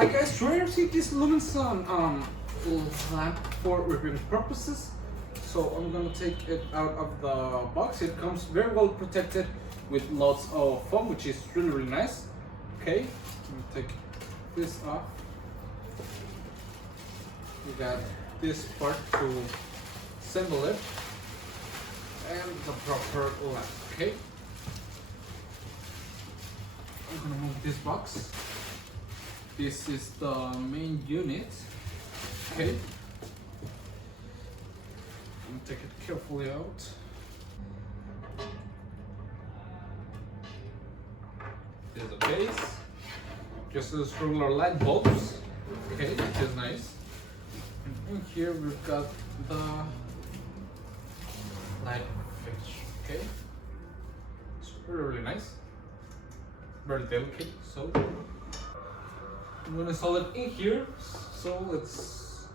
Hi guys, trying to see this Luminzone lamp for reviewing purposes. So I'm gonna take it out of the box. It comes very well protected with lots of foam, which is really nice. Okay, let me take this off. We got this part to assemble it and the proper lamp. Okay, I'm gonna move this box. This is the main unit. Okay, I'm gonna take it carefully out. There's the base. Just those regular light bulbs. Okay, which is nice. And in here we've got the light fixture. Okay, it's really nice. Very delicate. So I'm gonna install it in here. So let's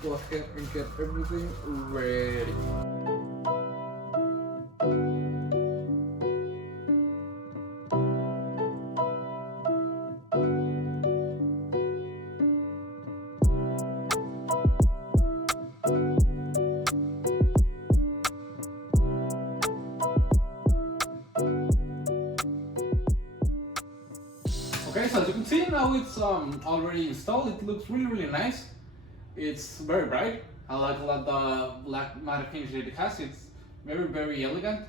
go ahead and get everything ready. Okay, so as you can see now it's already installed. It looks really nice. It's very bright. I like a lot the black matte finish that it has. It's very elegant.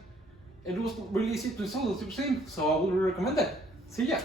It was really easy to install, as you've seen, so I would recommend it. See ya!